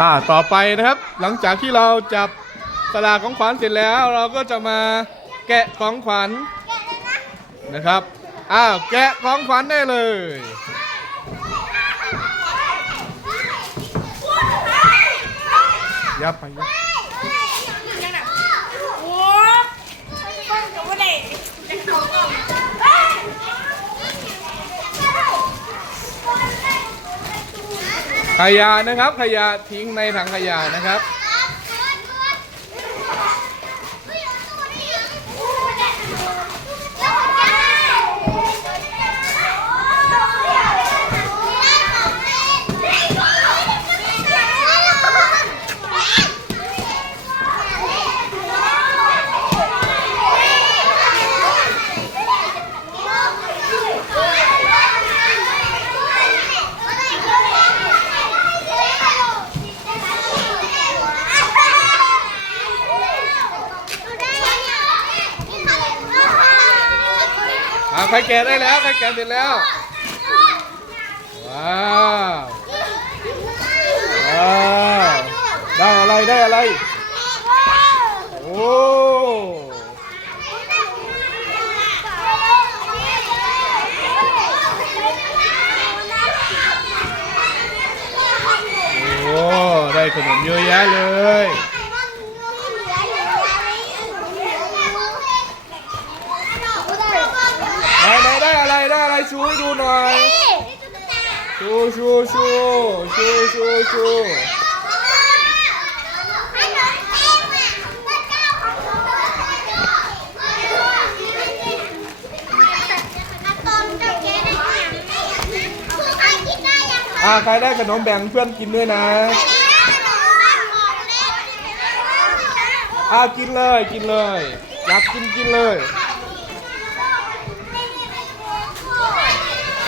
อ่าต่อไปนะครับหลังจากที่เราจับสลากของขวัญเสร็จแล้ว เราก็จะมาแกะของขวัญนะครับอ้าวแกะของขวัญได้เลยยับไปยับ โอ้ฟังกับว่าได้จะเขาก็ ขยะนะครับ ขยะทิ้งในถังขยะนะครับ อ่าใครแกะได้แล้วใครแกะเสร็จแล้ว ว้าวว้าวได้อะไรได้อะไร โอ้โอ้ได้ขนมเยอะแยะเลยไหนไหนได้อะไรได้อะไร ชูให้ดูหน่อย ชูชูชูชูชูชูอ่าใครได้ขนมแบ่งเพื่อนกินด้วยนะ อ่ากินเลยกินเลย อยากกินกินเลย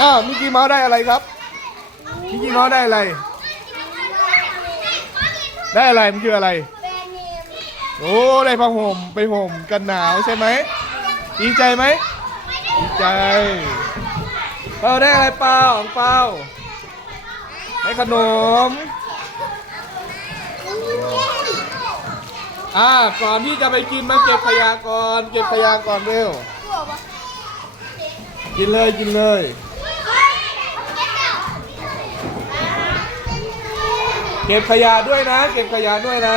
อ้าวมิกกี้เมาส์ได้อะไรครับมิกกี้เมาส์ได้อะไร ได้อะไรมันคืออะไรโอ้ได้ผ้าห่มไปห่มกันหนาวใช่ไหมดีใจไหมดีใจเปาได้อะไรเปล่าของเปาได้ขนมอ่าก่อนที่จะไปกินมาเก็บขยะก่อนเก็บขยะก่อนเร็วกินเลยกินเลย เก็บขยะด้วยนะ เก็บขยะด้วยนะ